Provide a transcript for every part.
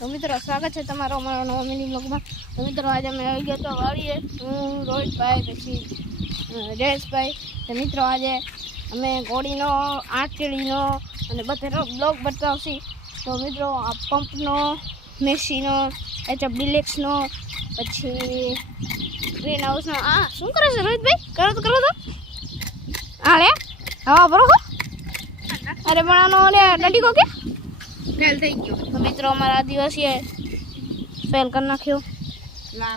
તો મિત્રો સ્વાગત છે તમારો અમારા નવા મિની બ્લોગમાં. તો મિત્રો આજે અમે આવી ગયા તો વાળીએ, હું રોહિતભાઈ પછી જયેશભાઈ. તો મિત્રો આજે અમે ઘોડીનો આંટીડીનો અને બધાનો બ્લોગ બતાવશી. તો મિત્રો આ પંપનો, મેસીનો, એચએફ ડિલેક્સનો, પછી ગ્રીન હાઉસનો. શું કરે છે રોહિતભાઈ? કરો તો હા લે હવા ભરો. અરે પણ આનો લે ડંડીકો કે ફેલ થઈ ગયો. તો મિત્રો અમારા આદિવાસીએ ફેલ કરી નાખ્યો.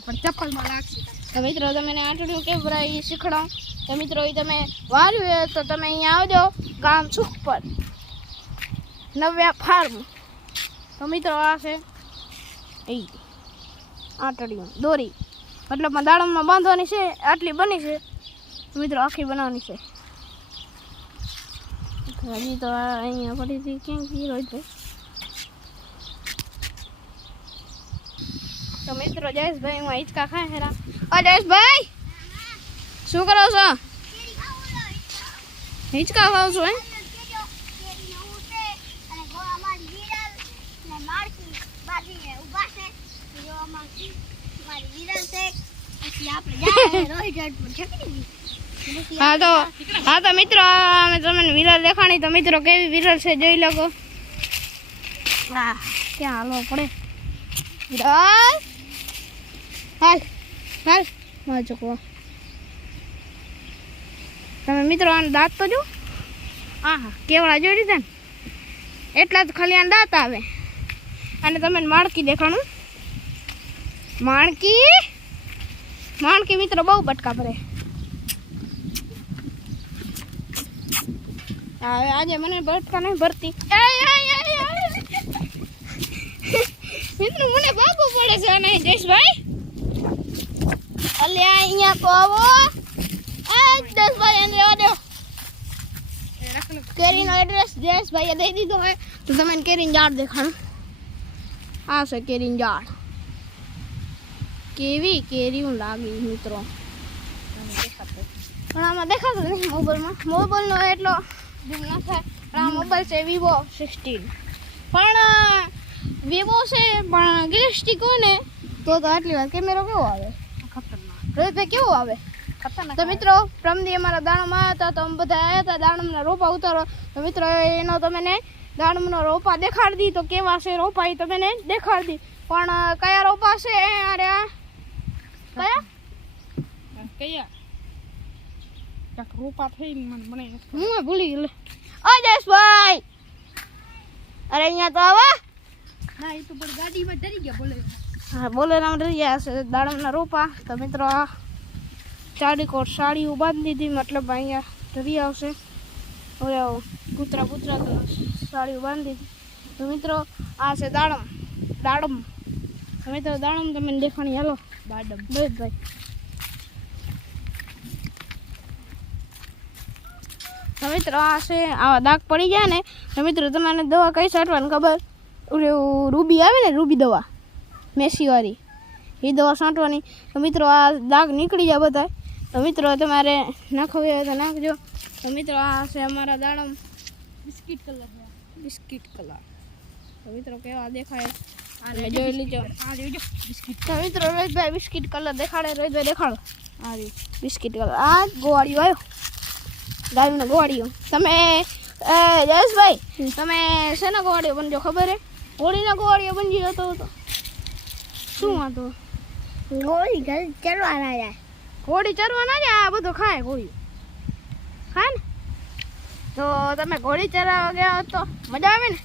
પણ ચપ્પલમાં લાગશે. તો મિત્રો તમે આંટડીયું કેમ ભરાય શીખડાવ. તો મિત્રો એ તમે વાર્યું તો તમે અહીંયા આવજો ગામ સુખ પર નવ્યા ફાર્મ. તો મિત્રો આ છે એ આંટડીયું દોરી, મતલબમાં દાડમમાં બાંધવાની છે. આટલી બની છે મિત્રો, આખી બનાવવાની છે. હજી તો અહીંયા પડી હતી ક્યાં ગીરો છે. તો મિત્રો જયેશભાઈ હું હિંચકા ખાય હેરા. જયેશભાઈ શું કરો છો? હિંચકા ખાવ છો? હા તો મિત્રો અમે તમને વિરલ દેખાણી. તો મિત્રો કેવી વિરલ છે જોઈ લો. હા ક્યાં હાલવો પડે વિરલ. હાલ હાલ માં ચૂકવા. તમે મિત્રો આને દાંત તો જો. હા કેવડા જોઈ લીધા ને એટલા જ ખાલી આને દાંત આવે. અને તમે માણકી દેખાણું. માણકી મિત્રો બહુ બટકા ભરે. આજે મને બટકા નહીં ભરતી મિત્રો, મને ભાગવું પડે છે. અને જયેશભાઈ અલ્યા અહીંયા તો આવો. જયેશભાઈ એને રહેવા દો. કેરીનો એડ્રેસ જયેશભાઈએ દઈ દીધો હોય તો તમે કેરીનું ઝાડ દેખાડું. આ છે કેરીનું ઝાડ. કેવી કેરીઓ લાગી મિત્રો, પણ આમાં દેખાતું નહીં મોબાઈલમાં. મોબાઈલનો એટલો ઝૂમ ના થાય. પણ આ મોબાઈલ છે વિવો 16. પણ વિવો છે પણ ગ્લિસ્ટિક હોય ને તો આટલી વાર કેમેરો કેવો આવે ખતરનાક. રોહિતભાઈ કેવો આવે ખતરનાક. તો મિત્રો પ્રમદી અમારા દાણમમાં હતા તો અમે બધા આવ્યા હતા દાણમના રોપા ઉતારો. તો મિત્રો એનો તમે દાણમનો રોપા દેખાડી દી. તો કેવા છે રોપા એ તમે દેખાડી દી. પણ કયા રોપા છે? અરે કયા રોપા થઈ મને હું ભૂલી ગયો. જયેશભાઈ અરે અહીંયા તો આવા. ના એ તો પણ ગાડીમાં ડરી ગયા. હા બોલેરામાં ડરી ગયા હશે દાડમના રોપા. તો મિત્રો આ ચાડીકોટ સાડીઓ બાંધી દીધી, મતલબ અહીંયા ડરી આવશે. હવે કૂતરા તો સાડીઓ બાંધી દીધી. તો મિત્રો આ છે દાડમ. તો મિત્રો દાડમ તમે દેખાણી. હાલો દાડમ ભાઈ. તો મિત્રો આ છે આવા દાગ પડી જાય ને તો મિત્રો તમારે દવા કઈ છાંટવાની ખબર? રૂબી આવે ને, રૂબી દવા મેસીવાળી, એ દવા છાંટવાની. તો મિત્રો આ દાગ નીકળી જાય બધા. તો મિત્રો તમારે નાખવી હોય તો નાખજો. તો મિત્રો આ છે અમારા દાડમ બિસ્કિટ કલર. તો મિત્રો કેવા દેખાય જોઈ લીજો. તો મિત્રો રોહિતભાઈ બિસ્કિટ કલર દેખાડે. રોહિતભાઈ દેખાડો. આ બિસ્કિટ કલર. આ ગોવાળીઓ આવ્યો, ગાયનો ગોવાળીઓ. તમે જયેશભાઈ તમે શેનો ગોવાળીઓ બનજો ખબર હે? હોળીનો ગોવાળીઓ બનજો હતો તો શું વાંધો? હોળી ચરવા ના જાય. હોળી ચરવા ના જાય. આ બધું ખાય હોળી ખાય ને. તો તમે ઘોડી ચરાવવા ગયા હોત તો મજા આવે ને.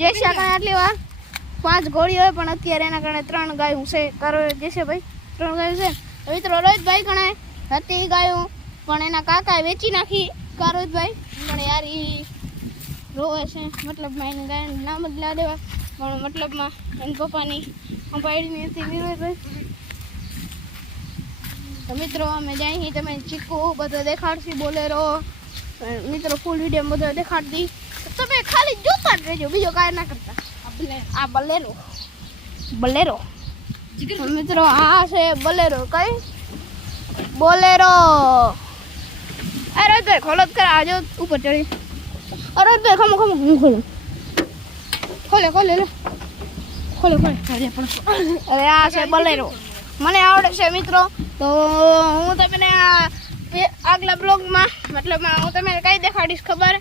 જયશ્યા કાંઈ આટલી વાર 5 ઘોડી હોય પણ અત્યારે એના કારણે 3 ગાયું છે. કરો જશે ભાઈ 3 ગાયું છે. તો મિત્રો રોહિતભાઈ કણે હતી ગાયું પણ એના કાકાએ વેચી નાખી. રોહિતભાઈ પણ યાર એ રોવે છે. મતલબમાં એને ગાયનું નામ જ લા દેવા પણ મતલબમાં એના પપ્પાની પાડીની હતી રોહિતભાઈ. તો મિત્રો અમે જાય તમે ચીકુ બધો દેખાડશી. બોલેરો મિત્રો ફૂલ વિડીયો બધો દેખાડતી. તમે ખાલી જોતા જ રહેજો, બીજો કાંઈ ના કરતા. આ બલેરો મિત્રો આ છે બલેરો. કઈ બોલેરો? અરે ભાઈ ખોલો જ કર. આજો ઉપર ચડી. અરે ભાઈ ખમો હું ખોલું. ખોલે લે ખોલો અરે આ છે બલેરો, મને આવડે છે મિત્રો. તો હું તમને આગલા બ્લોગમાં મતલબ હું તમને કઈ દેખાડીશ ખબર?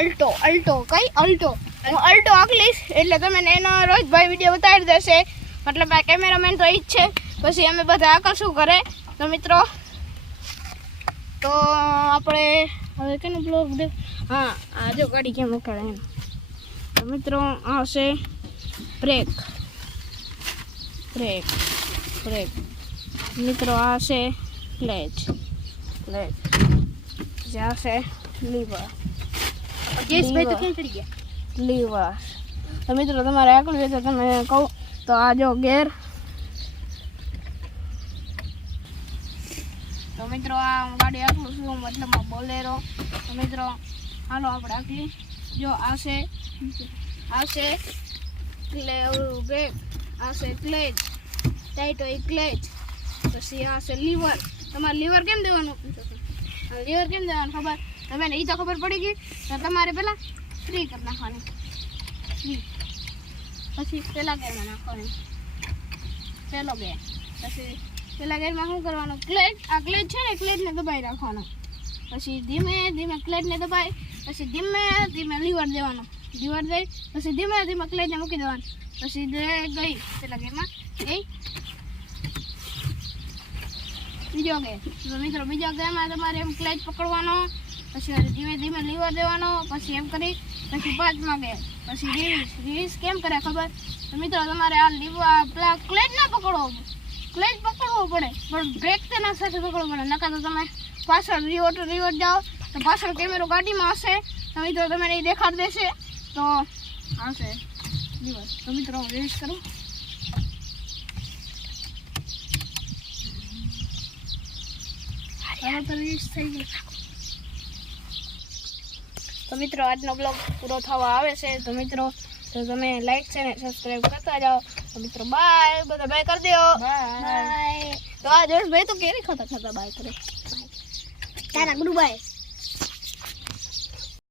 અલ્ટો હું અલ્ટો આકલીશ એટલે તમે એનો રોજભાઈ વિડીયો ઉતારી દેશે. મતલબ આ કેમેરામેન તો ઈ જ છે, પછી અમે બધા આકર્ષું કરે. તો મિત્રો તો આપણે હવે કેનો બ્લોગ દે? હા, આ જો ગાડી કેમ ઉકાળે એમ. તો મિત્રો આવશે બ્રેક મિત્રો, આ છે ક્લેચ જે આવશે લીવર. તો મિત્રો તમારે આકલું છે તો તમે કહું તો આ જો ગેર. તો મિત્રો આ હું ગાડી આકલું છું, મતલબ બોલેરો. તો મિત્રો હાલો આપણે આકલી. જો આવશે બ્રેક, આવશે ક્લેચ, ટાઈટ હોય ક્લેચ, પછી આવશે લીવર. તમારે લીવર કેમ દેવાનું ખબર? તમે એ તો ખબર પડી ગઈ. તો તમારે પહેલાં ફ્રી કરી નાખવાની, પછી પહેલાં ગેરમાં નાખવાની, પહેલો ગેર. પછી પહેલાં ગેરમાં શું કરવાનું? ક્લેચ, આ ક્લેચ છે ને, ક્લેચને દબાઈ રાખવાનો. પછી ધીમે ધીમે ક્લેચને દબાઈ, પછી ધીમે ધીમે લીવર દેવાનું. લીવર દઈ પછી ધીમે ધીમે ક્લેચને મૂકી દેવાનું. પછી ગઈ પહેલાં ગેરમાં ગઈ. બીજો ગેર. તો મિત્રો બીજા ગેરમાં તમારે એમ ક્લેચ પકડવાનો, પછી ધીમે ધીમે લીવર દેવાનો, પછી એમ કરી પછી પાંચમા ગેર. પછી રિવીસ કેમ કરે ખબર? તો મિત્રો તમારે આ લીવર ક્લેચ ના પકડવો, ક્લેચ પકડવો પડે પણ બ્રેક તેના સાથે પકડવો પડે. નકર તો તમે પાછળ રિવર્સ જાઓ તો પાછળ કેમેરો ગાડીમાં હશે. તો મિત્રો તમને એ દેખાડ દેશે. તો આવશે લીવર. તો મિત્રો રિવીસ કરું. તો મિત્રો આજનો બ્લોગ પૂરો થવા આવે છે. તો મિત્રો તો તમે લાઈક છે ને સબસ્ક્રાઈબ કરતા જાઓ. તો મિત્રો બાય, બધા બાય કરી દો. બાય. તો આ જોશ ભાઈ તો કેરી ખાતા બાય કરે. તારા ગુરુ બાય.